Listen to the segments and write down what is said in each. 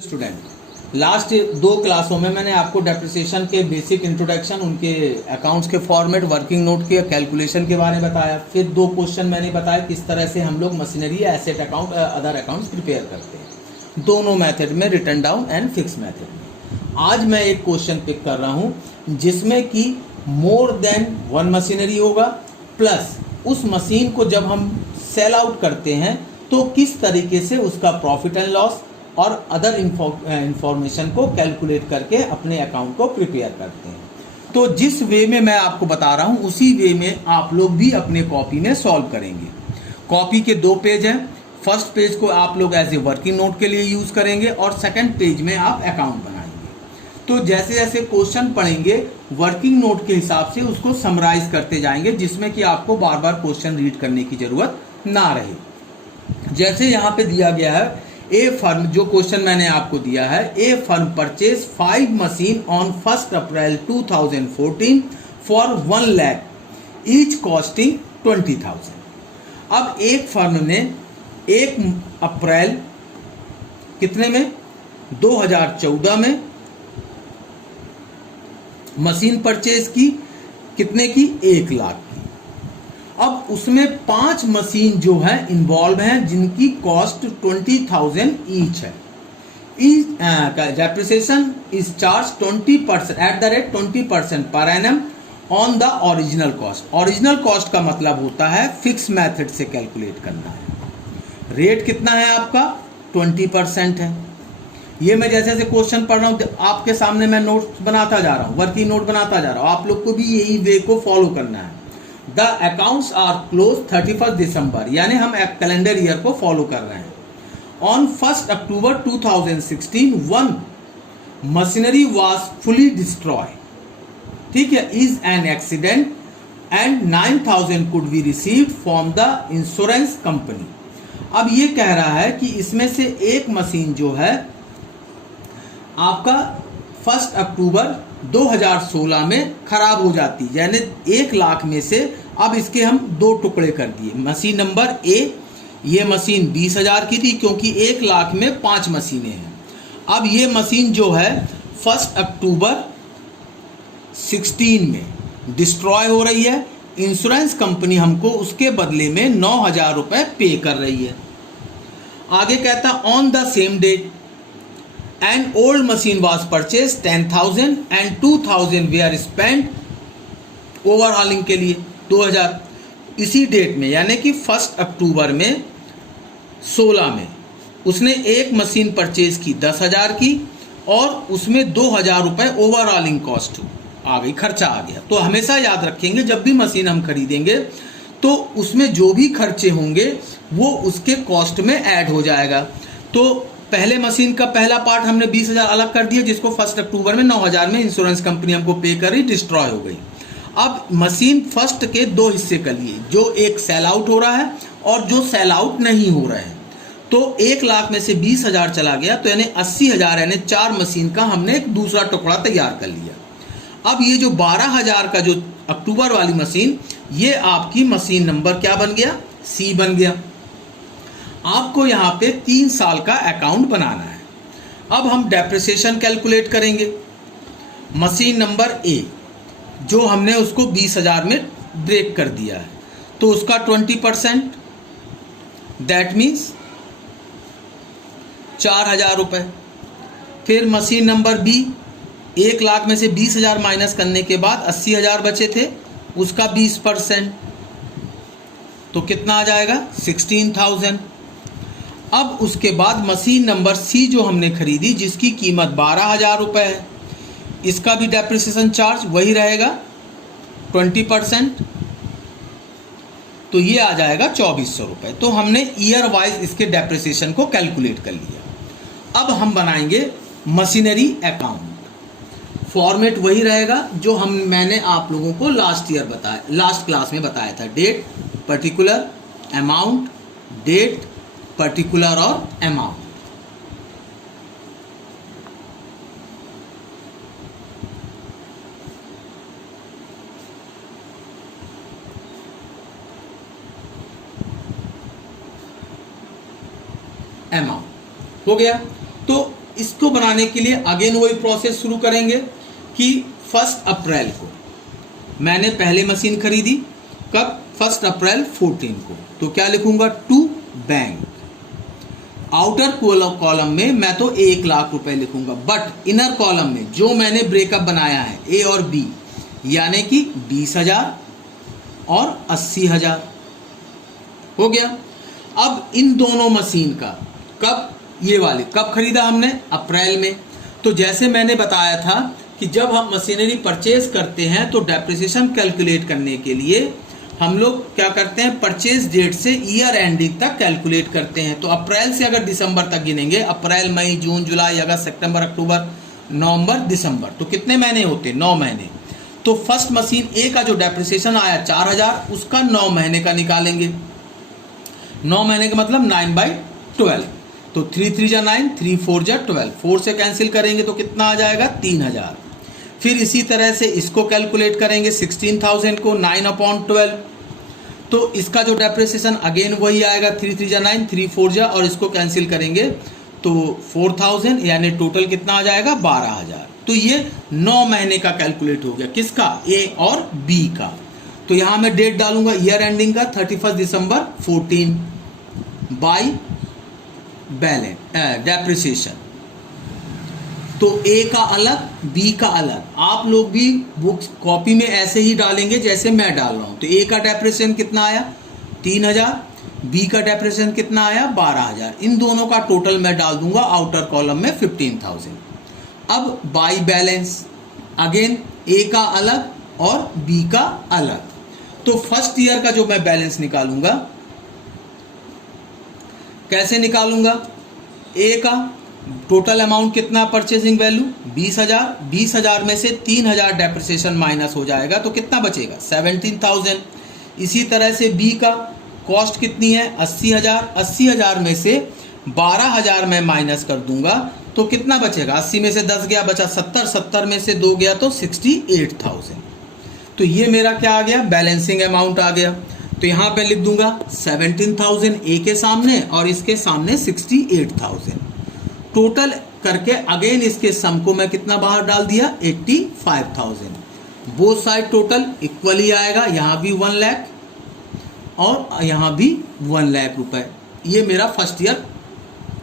Student, last 2 क्लासों में मैंने आपको डेप्रिसिएशन के बेसिक इंट्रोडक्शन, उनके अकाउंट्स के फॉर्मेट, वर्किंग नोट के कैलकुलेशन के बारे में बताया। फिर 2 क्वेश्चन मैंने बताया किस तरह से हम लोग machinery, asset account, other accounts prepare करते हैं, दोनों मेथड में, return down and fix method में। आज मैं एक क्वेश्चन पिक कर रहा हूं जिसमें कि मोर देन 1 मशीनरी होगा, प्लस उस मशीन को जब हम सेल आउट करते हैं तो किस तरीके से उसका प्रॉफिट एंड लॉस और अदर इंफॉर्मेशन को कैलकुलेट करके अपने अकाउंट को प्रिपेयर करते हैं। तो जिस वे में मैं आपको बता रहा हूं उसी वे में आप लोग भी अपने कॉपी में सॉल्व करेंगे। कॉपी के 2 पेज हैं। फर्स्ट पेज को आप लोग एज ए वर्किंग नोट के लिए यूज करेंगे और सेकंड पेज में आप अकाउंट बनाएंगे। तो जैसे जैसे क्वेश्चन पढ़ेंगे वर्किंग नोट के हिसाब से उसको समराइज करते जाएंगे, जिसमें कि आपको बार बार क्वेश्चन रीड करने की जरूरत ना रहे। जैसे यहाँ पे दिया गया है, ए फर्म, जो क्वेश्चन मैंने आपको दिया है, a firm purchase 5 machine on 1 April 2014 for 1 lakh, each costing 20,000। अब एक फर्म ने 1 अप्रैल कितने में, 2014 में मशीन परचेज की, कितने की, 1 लाख की। अब उसमें 5 मशीन जो है इन्वॉल्व हैं जिनकी कॉस्ट 20,000 ईच है। Depreciation is charge 20% at the rate 20% per annum on the original cost. Original cost का मतलब होता है फिक्स मेथड से कैलकुलेट करना है। रेट कितना है आपका, 20% है। ये मैं जैसे जैसे क्वेश्चन पढ़ रहा हूँ आपके सामने मैं नोट बनाता जा रहा हूँ, वर्किंग नोट बनाता जा रहा हूँ। आप लोग को भी यही वे को फॉलो करना है। द अकाउंट्स आर क्लोज 31 दिसंबर, यानी हम कैलेंडर ईयर को फॉलो कर रहे हैं। On 1 October 2016 1 machinery was fully destroy, ठीक है, is an accident and 9,000 could be received from the insurance company. अब ये कह रहा है कि इसमें से एक मशीन जो है आपका 1 अक्टूबर 2016 में खराब हो जाती, यानी 1 लाख में से अब इसके हम 2 टुकड़े कर दिए। मशीन नंबर ए, ये मशीन 20,000 की थी क्योंकि 1 लाख में 5 मशीनें हैं। अब ये मशीन जो है 1 अक्टूबर 16 में डिस्ट्रॉय हो रही है। इंश्योरेंस कंपनी हमको उसके बदले में 9,000 रुपए पे कर रही है। आगे कहता on the same date An old machine was purchased 10,000 and 2,000 were spent overhauling के लिए 2,000। इसी डेट में यानी कि 1 अक्टूबर में 16 में उसने एक मशीन परचेज की 10,000 की और उसमें 2,000 रुपए ओवरऑलिंग कॉस्ट आ गई, खर्चा आ गया। तो हमेशा याद रखेंगे जब भी मशीन हम खरीदेंगे तो उसमें जो भी खर्चे होंगे वो उसके कॉस्ट में ऐड हो जाएगा। तो पहले मशीन का पहला पार्ट हमने 20,000 अलग कर दिया, जिसको 1 अक्टूबर में 9,000 में इंश्योरेंस कंपनी हमको पे करी, डिस्ट्रॉय हो गई। अब मशीन फर्स्ट के 2 हिस्से कर लिए, जो एक सेल आउट हो रहा है और जो सेल आउट नहीं हो रहा है। तो 1 लाख में से 20,000 चला गया, तो यानी 80,000, यानी 4 मशीन का हमने एक दूसरा टुकड़ा तैयार कर लिया। अब ये जो 12,000 का जो अक्टूबर वाली मशीन, ये आपकी मशीन नंबर क्या बन गया, सी बन गया। आपको यहाँ पे 3 साल का अकाउंट बनाना है। अब हम डेप्रिसिएशन कैलकुलेट करेंगे। मशीन नंबर ए जो हमने उसको 20,000 में ब्रेक कर दिया है, तो उसका 20%, दैट मीन्स 4,000 रुपए। फिर मशीन नंबर बी, 1 लाख में से 20,000 माइनस करने के बाद 80,000 बचे थे, उसका 20%, तो कितना आ जाएगा, 16,000। अब उसके बाद मशीन नंबर सी जो हमने खरीदी, जिसकी कीमत 12,000 रुपये है, इसका भी डेप्रिसिएशन चार्ज वही रहेगा 20%, तो ये आ जाएगा 2,400 रुपये। तो हमने ईयर वाइज इसके डेप्रिसिएशन को कैलकुलेट कर लिया। अब हम बनाएंगे मशीनरी अकाउंट। फॉर्मेट वही रहेगा जो मैंने आप लोगों को लास्ट क्लास में बताया था। Date, particular, amount, date, particular और अमाउंट। अमाउंट हो गया। तो इसको बनाने के लिए अगेन वही प्रोसेस शुरू करेंगे कि 1 अप्रैल को मैंने पहले मशीन खरीदी, कब? 1 अप्रैल 14 को। तो क्या लिखूंगा? To bank. आउटर कॉलम में मैं तो 1 लाख रुपए लिखूंगा, बट इनर कॉलम में जो मैंने ब्रेकअप बनाया है ए और बी, यानी कि 20,000 और 80,000 हो गया। अब इन दोनों मशीन का कब, ये वाली कब खरीदा हमने? अप्रैल में। तो जैसे मैंने बताया था कि जब हम मशीनरी परचेज करते हैं तो डेप्रिसिएशन कैलकुलेट करने के लिए हम लोग क्या करते हैं? परचेज डेट से ईयर एंडिंग तक कैलकुलेट करते हैं। तो अप्रैल से अगर दिसंबर तक गिनेंगे, अप्रैल, मई, जून, जुलाई, अगस्त, सितंबर, अक्टूबर, नवंबर, दिसंबर, तो कितने महीने होते? 9 महीने। तो फर्स्ट मशीन ए का जो डेप्रिसिएशन आया 4,000, उसका 9 महीने का निकालेंगे। 9 महीने का मतलब 9/12। तो 3 3 जा 9, 3 4 जा 12, 4 से कैंसिल करेंगे तो कितना आ जाएगा? 3,000। फिर इसी तरह से इसको कैलकुलेट करेंगे 16,000 को 9/12। तो इसका जो डेप्रिसिएशन अगेन वही आएगा, 3 3 जा 9, 3 4 जा, और इसको कैंसिल करेंगे तो 4,000, यानी टोटल कितना आ जाएगा? 12,000। तो ये 9 महीने का कैलकुलेट हो गया। किसका? ए और बी का। तो यहां मैं डेट डालूंगा ईयर एंडिंग का 31 दिसंबर 14 बाई बैलेंस डेप्रिसिएशन। तो ए का अलग, बी का अलग। आप लोग भी बुक्स कॉपी में ऐसे ही डालेंगे जैसे मैं डाल रहा हूं। तो ए का डेप्रिसिएशन कितना आया? 3,000। बी का डेप्रिसिएशन कितना आया? 12,000। इन दोनों का टोटल मैं डाल दूंगा आउटर कॉलम में 15,000। अब बाई बैलेंस, अगेन ए का अलग और बी का अलग। तो फर्स्ट ईयर का जो मैं बैलेंस निकालूंगा, कैसे निकालूंगा? ए का टोटल अमाउंट कितना? Purchasing value 20,000। 20,000 में से 3,000 डेप्रिसिएशन माइनस हो जाएगा तो कितना बचेगा? 17,000। इसी तरह से बी का कॉस्ट कितनी है? 80,000। 80,000 में से 12,000 मैं माइनस कर दूंगा तो कितना बचेगा? 80 में से 10 गया, बचा 70। 70 में से 2 गया तो 68,000। तो ये मेरा क्या आ गया? बैलेंसिंग अमाउंट आ गया। तो यहां पे लिख दूंगा 17,000 ए के सामने और इसके सामने 68,000। टोटल करके अगेन इसके सम को मैं कितना बाहर डाल दिया? 85,000। बोथ साइड टोटल इक्वली आएगा। यहां भी 1 लाख और यहां भी 1 लाख रुपए। ये मेरा फर्स्ट ईयर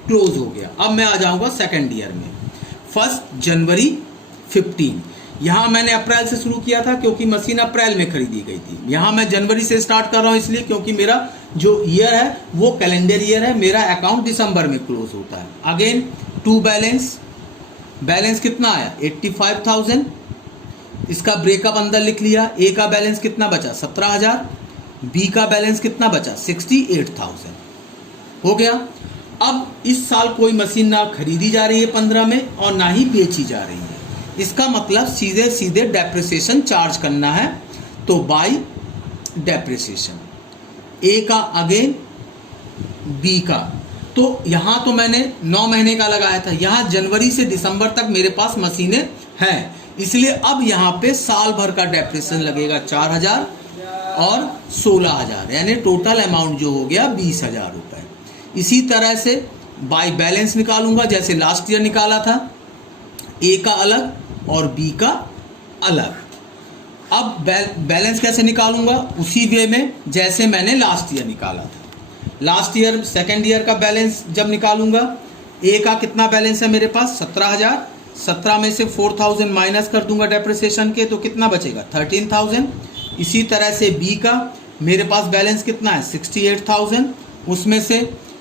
क्लोज हो गया। अब मैं आ जाऊंगा सेकेंड ईयर में। 1 जनवरी 15। यहां मैंने अप्रैल से शुरू किया था क्योंकि मशीन अप्रैल में खरीदी गई थी। यहां मैं जनवरी से स्टार्ट कर रहा हूं इसलिए क्योंकि मेरा जो ईयर है वो कैलेंडर ईयर है। मेरा अकाउंट दिसंबर में क्लोज होता है। अगेन टू बैलेंस, बैलेंस कितना आया? 85,000। इसका ब्रेकअप अंदर लिख लिया। ए का बैलेंस कितना बचा? 17,000। बी का बैलेंस कितना बचा? 68,000 हो गया। अब इस साल कोई मशीन ना खरीदी जा रही है 15 में और ना ही बेची जा रही है। इसका मतलब सीधे सीधे डेप्रिसिएशन चार्ज करना है। तो बाई डेप्रिसिएशन ए का अगेन बी का। तो यहां तो मैंने 9 महीने का लगाया था। यहां जनवरी से दिसंबर तक मेरे पास मशीनें हैं, इसलिए अब यहां पे साल भर का डेप्रिसिएशन लगेगा 4,000 और 16,000, यानी टोटल अमाउंट जो हो गया 20,000 रुपए। इसी तरह से बाई बैलेंस निकालूंगा जैसे लास्ट ईयर निकाला था। ए का अलग और बी का अलग। अब बैलेंस कैसे निकालूंगा? उसी वे में जैसे मैंने लास्ट ईयर निकाला था। लास्ट ईयर सेकेंड ईयर का बैलेंस जब निकालूंगा, ए का कितना बैलेंस है मेरे पास? 17,000। 17 में से 4,000 माइनस कर दूंगा डेप्रिसिएशन के तो कितना बचेगा? 13,000। इसी तरह से बी का मेरे पास बैलेंस कितना है? 68,000। उसमें से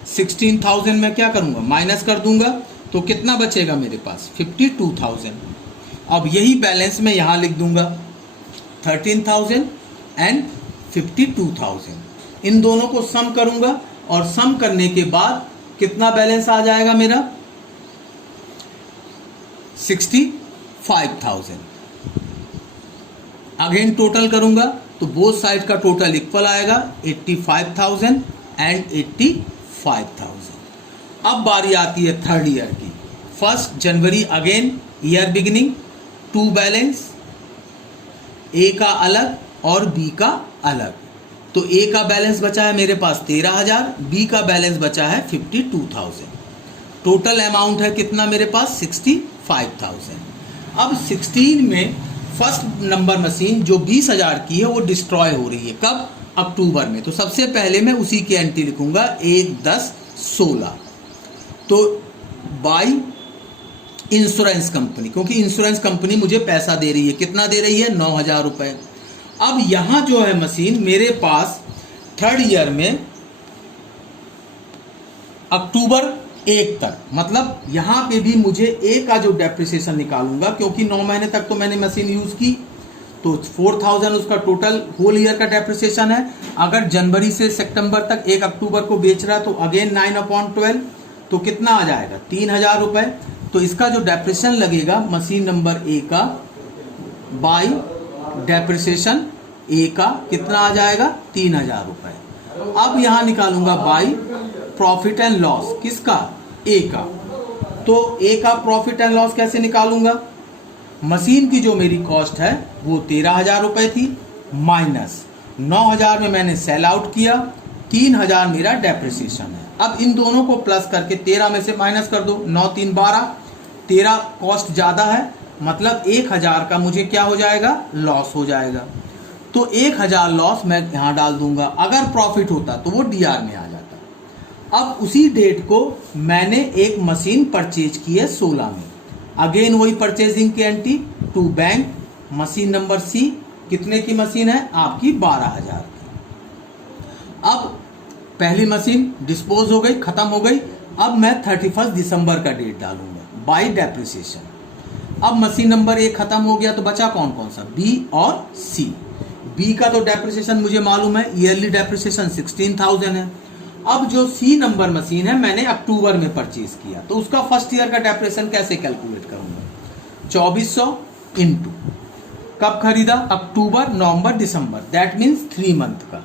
16,000 मैं क्या करूंगा? माइनस कर दूंगा तो कितना बचेगा मेरे पास? 52,000। अब यही बैलेंस मैं यहां लिख दूंगा 13,000 एंड 52,000। इन दोनों को सम करूंगा और सम करने के बाद कितना बैलेंस आ जाएगा मेरा? 65,000। अगेन टोटल करूंगा तो बोथ साइड का टोटल इक्वल आएगा 85,000 एंड 85,000। अब बारी आती है थर्ड ईयर की। 1 January again year beginning, to balance, A का अलग और बी का अलग। तो ए का बैलेंस बचा है मेरे पास 13,000, बी का बैलेंस बचा है 52,000। टोटल अमाउंट है कितना मेरे पास 65,000। अब 16 में फर्स्ट नंबर मशीन जो 20,000 की है वो डिस्ट्रॉय हो रही है, कब? अक्टूबर में। तो सबसे पहले मैं उसी की एंट्री लिखूंगा 1/10/16। तो बाई इंश्योरेंस कंपनी, क्योंकि इंश्योरेंस कंपनी मुझे पैसा दे रही है, कितना दे रही है? 9,000 रुपये। अब यहाँ जो है मशीन मेरे पास थर्ड ईयर में अक्टूबर 1 तक, मतलब यहाँ पे भी मुझे ए का जो डेप्रिसिएशन निकालूंगा, क्योंकि 9 महीने तक तो मैंने मशीन यूज़ की, तो 4,000 उसका टोटल होल ईयर का डेप्रिसिएशन है। अगर जनवरी से सितंबर तक 1 अक्टूबर को बेच रहा है तो अगेन 9/12, तो कितना आ जाएगा? 3,000 रुपये। तो इसका जो डेप्रिसिएशन लगेगा मशीन नंबर ए का बाई डेप्रिसिएशन ए का कितना आ जाएगा? 3,000 रुपये। अब यहाँ निकालूंगा बाई प्रॉफिट एंड लॉस, किसका? ए का। तो ए का प्रॉफिट एंड लॉस कैसे निकालूंगा? मशीन की जो मेरी कॉस्ट है वो 13,000 रुपये थी, माइनस 9,000 में मैंने सेल आउट किया, 3,000 मेरा डेप्रिसिएशन है। अब इन दोनों को प्लस करके 13 में से माइनस कर दो, 9 3 12, 13 कॉस्ट ज़्यादा है, मतलब 1,000 का मुझे क्या हो जाएगा? लॉस हो जाएगा। तो 1,000 लॉस मैं यहाँ डाल दूंगा। अगर प्रॉफिट होता तो वो डीआर में आ जाता। अब उसी डेट को मैंने एक मशीन परचेज की है 16 में, अगेन वही परचेजिंग की entry to bank, machine number C, कितने की मशीन है? आपकी 12,000 की। अब पहली मशीन डिस्पोज हो गई, खत्म हो गई। अब मैं 31 दिसंबर का डेट डालूंगा बाई डेप्रिसिएशन। अब मशीन नंबर 1 खत्म हो गया, तो बचा कौन कौन सा? बी और सी। बी का तो डेप्रिसिएशन मुझे मालूम है, ईयरली डेप्रिसिएशन 16,000 है। अब जो सी नंबर मशीन है मैंने अक्टूबर में परचेज किया, तो उसका फर्स्ट ईयर का डेप्रिसिएशन कैसे कैलकुलेट करूंगा? 2400 इंटू कब खरीदा? अक्टूबर, नवंबर, दिसंबर, दैट मीन्स 3 मंथ का।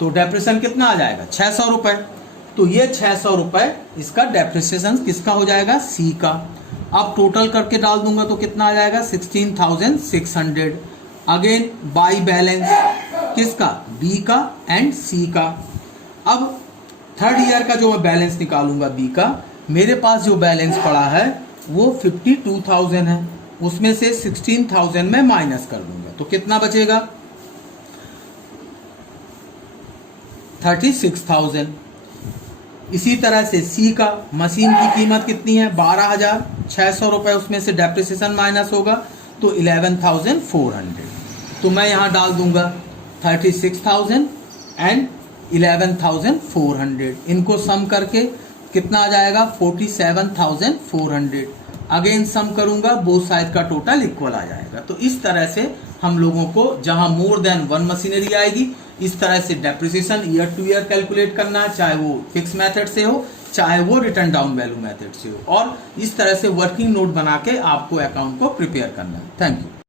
तो डेप्रिसिएशन कितना आ जाएगा? 600 रुपए। तो ये 600 रुपए इसका डेप्रिसिएशन किसका हो जाएगा? सी का। अब टोटल करके डाल दूंगा तो कितना आ जाएगा? 16,600। अगेन बाई बैलेंस, किसका? बी का एंड सी का। अब थर्ड ईयर का जो मैं बैलेंस निकालूंगा बी का, मेरे पास जो बैलेंस पड़ा है वो 52,000 है, उसमें से 16,000 में माइनस कर दूंगा तो कितना बचेगा? 36,000। इसी तरह से सी का, मशीन की कीमत कितनी है? 12,600 रुपये, उसमें से डेप्रिसिएशन माइनस होगा तो 11,400। तो मैं यहाँ डाल दूंगा 36,000 एंड 11,400, इनको सम करके कितना आ जाएगा? 47,400। अगेन सम करूंगा, बोथ साइड का टोटल इक्वल आ जाएगा। तो इस तरह से हम लोगों को जहां मोर देन 1 मशीनरी आएगी, इस तरह से depreciation year two year calculate करना है, चाहे वो फिक्स मेथड से हो चाहे वो रिटर्न डाउन वैल्यू मेथड से हो, और इस तरह से वर्किंग नोट बना के आपको अकाउंट को प्रिपेयर करना है। Thank you.